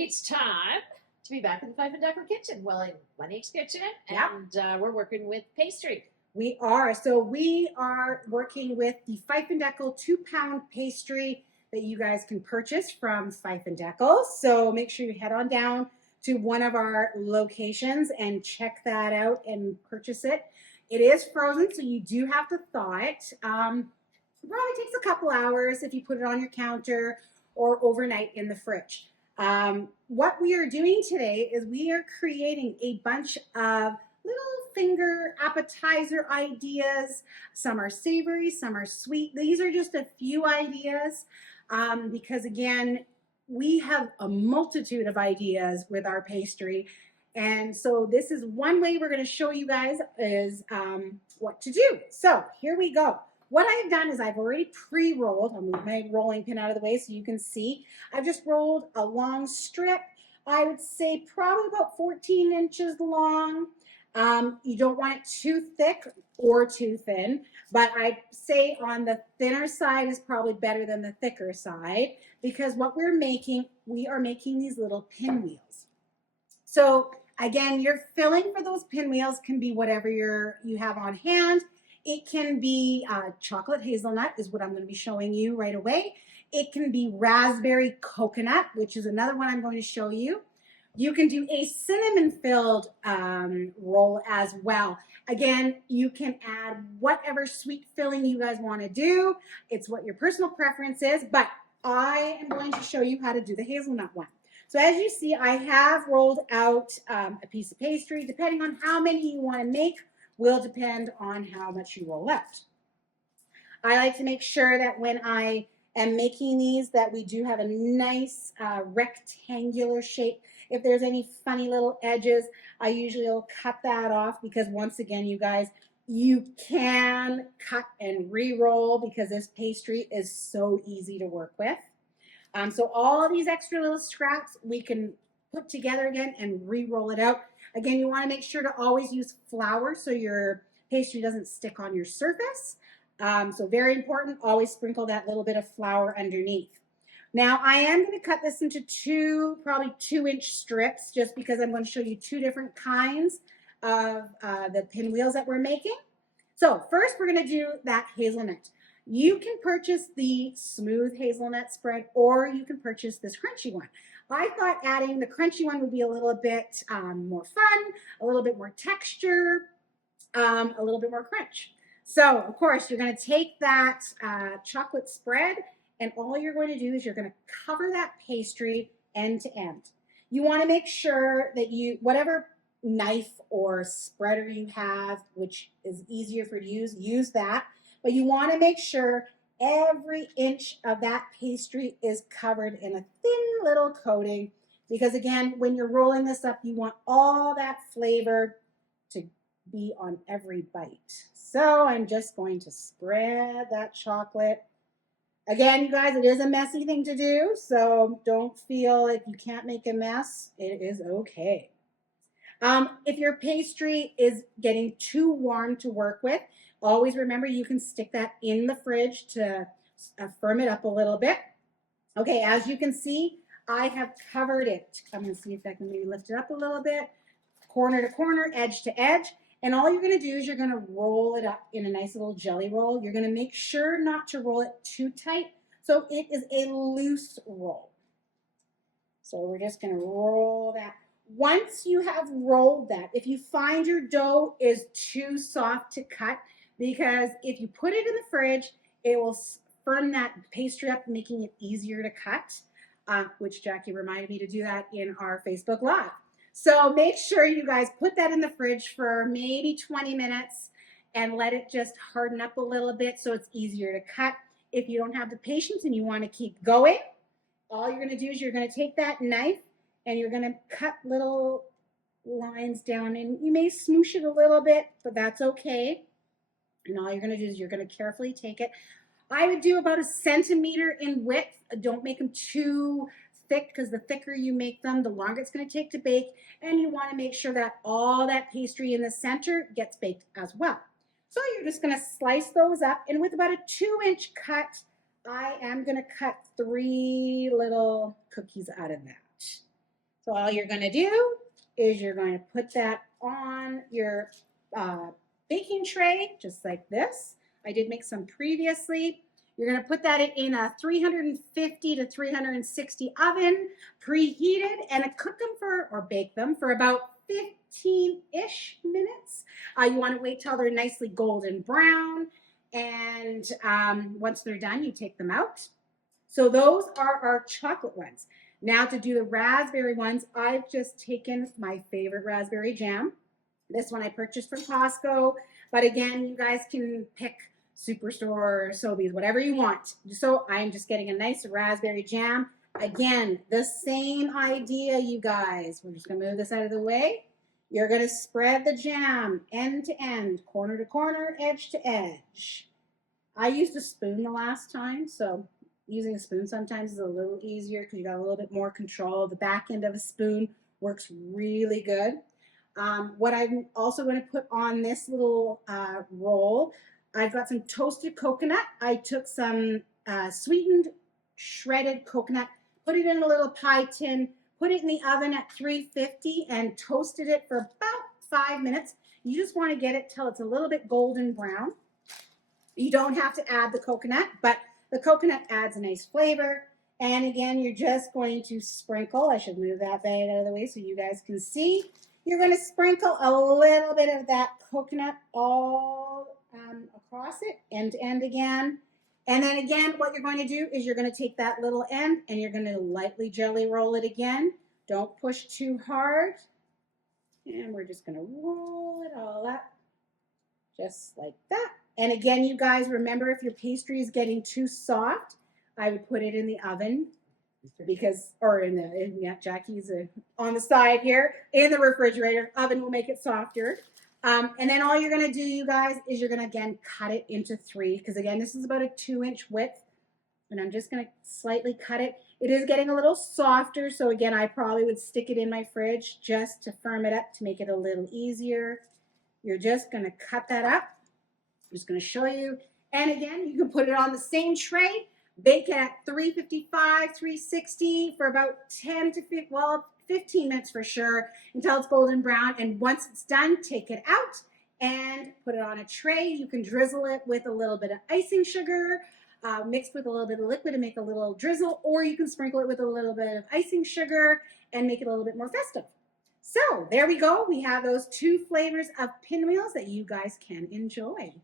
It's time to be back in the Fifendekel kitchen. Well, in Monique's kitchen, Yep. and we're working with pastry. We are. So we are working with the Fifendekel 2-pound pastry that you guys can purchase from Fifendekel. So make sure you head on down to one of our locations and check that out and purchase it. It is frozen, so you do have to thaw it. It probably takes a couple hours if you put it on your counter or overnight in the fridge. What we are doing today is we are creating a bunch of little finger appetizer ideas. Some are savory, some are sweet. These are just a few ideas because, again, we have a multitude of ideas with our pastry. And so this is one way we're going to show you guys is what to do. So here we go. What I've done is I've already pre-rolled. I'll move my rolling pin out of the way so you can see. I've just rolled a long strip. I would say probably about 14 inches long. You don't want it too thick or too thin, but I'd say on the thinner side is probably better than the thicker side because what we are making these little pinwheels. So again, your filling for those pinwheels can be whatever you have on hand. It can be chocolate hazelnut is what I'm going to be showing you right away. It can be raspberry coconut, which is another one I'm going to show you. You can do a cinnamon-filled roll as well. Again, you can add whatever sweet filling you guys want to do. It's what your personal preference is, but I am going to show you how to do the hazelnut one. So as you see, I have rolled out a piece of pastry. Depending on how many you want to make will depend on how much you roll out. I like to make sure that when I am making these that we do have a nice rectangular shape. If there's any funny little edges, I usually will cut that off because once again, you guys, you can cut and re-roll because this pastry is so easy to work with. So all of these extra little scraps we can put together again and re-roll it out. Again, you want to make sure to always use flour so your pastry doesn't stick on your surface. So very important, always sprinkle that little bit of flour underneath. Now I am going to cut this into probably 2-inch strips just because I'm going to show you two different kinds of the pinwheels that we're making. So first we're going to do that hazelnut. You can purchase the smooth hazelnut spread or you can purchase this crunchy one. I thought adding the crunchy one would be a little bit more fun, a little bit more texture, a little bit more crunch. So, of course, you're going to take that chocolate spread and all you're going to do is you're going to cover that pastry end to end. You want to make sure that whatever knife or spreader you have, which is easier for you to use that. But you want to make sure every inch of that pastry is covered in a thin little coating because, again, when you're rolling this up, you want all that flavor to be on every bite. So I'm just going to spread that chocolate. Again, you guys, it is a messy thing to do, so don't feel like you can't make a mess. It is okay. If your pastry is getting too warm to work with, always remember you can stick that in the fridge to firm it up a little bit. Okay, as you can see, I have covered it. I'm going to see if I can maybe lift it up a little bit, corner to corner, edge to edge. And all you're going to do is you're going to roll it up in a nice little jelly roll. You're going to make sure not to roll it too tight, so it is a loose roll. So we're just going to roll that. Once you have rolled that, if you find your dough is too soft to cut, because if you put it in the fridge, it will firm that pastry up, making it easier to cut, which Jackie reminded me to do that in our Facebook Live. So make sure you guys put that in the fridge for maybe 20 minutes and let it just harden up a little bit so it's easier to cut. If you don't have the patience and you want to keep going, all you're going to do is you're going to take that knife and you're going to cut little lines down, and you may smoosh it a little bit, but that's okay. And all you're going to do is you're going to carefully take it. I would do about 1 centimeter in width. Don't make them too thick because the thicker you make them, the longer it's going to take to bake. And you want to make sure that all that pastry in the center gets baked as well. So you're just going to slice those up. And with about a 2-inch cut, I am going to cut 3 little cookies out of that. So all you're going to do is you're going to put that on your baking tray, just like this. I did make some previously. You're going to put that in a 350 to 360 oven, preheated, and cook them for, or bake them for about 15-ish minutes. You want to wait till they're nicely golden brown, and once they're done, you take them out. So those are our chocolate ones. Now to do the raspberry ones, I've just taken my favorite raspberry jam. This one I purchased from Costco, but again, you guys can pick Superstore, Sobeys, whatever you want. So I'm just getting a nice raspberry jam. Again, the same idea, you guys. We're just gonna move this out of the way. You're gonna spread the jam end to end, corner to corner, edge to edge. I used a spoon the last time, so using a spoon sometimes is a little easier because you got a little bit more control. The back end of a spoon works really good. What I'm also going to put on this little roll, I've got some toasted coconut. I took some sweetened shredded coconut, put it in a little pie tin, put it in the oven at 350 and toasted it for about 5 minutes. You just want to get it till it's a little bit golden brown. You don't have to add the coconut, but the coconut adds a nice flavor. And again, you're just going to sprinkle. I should move that bag out of the way so you guys can see. You're going to sprinkle a little bit of that coconut all across it, end to end again. And then again, what you're going to do is you're going to take that little end and you're going to lightly jelly roll it again. Don't push too hard. And we're just going to roll it all up just like that. And again, you guys, remember if your pastry is getting too soft, I would put it in the oven because, or yeah, Jackie's on the side here, in the refrigerator. Oven will make it softer. And then all you're going to do, you guys, is you're going to, again, cut it into 3 because, again, this is about a 2-inch width. And I'm just going to slightly cut it. It is getting a little softer, so, again, I probably would stick it in my fridge just to firm it up to make it a little easier. You're just going to cut that up. I'm just going to show you. And again, you can put it on the same tray, bake it at 355, 360 for about 15 minutes for sure until it's golden brown. And once it's done, take it out and put it on a tray. You can drizzle it with a little bit of icing sugar, mixed with a little bit of liquid to make a little drizzle, or you can sprinkle it with a little bit of icing sugar and make it a little bit more festive. So there we go. We have those 2 flavors of pinwheels that you guys can enjoy.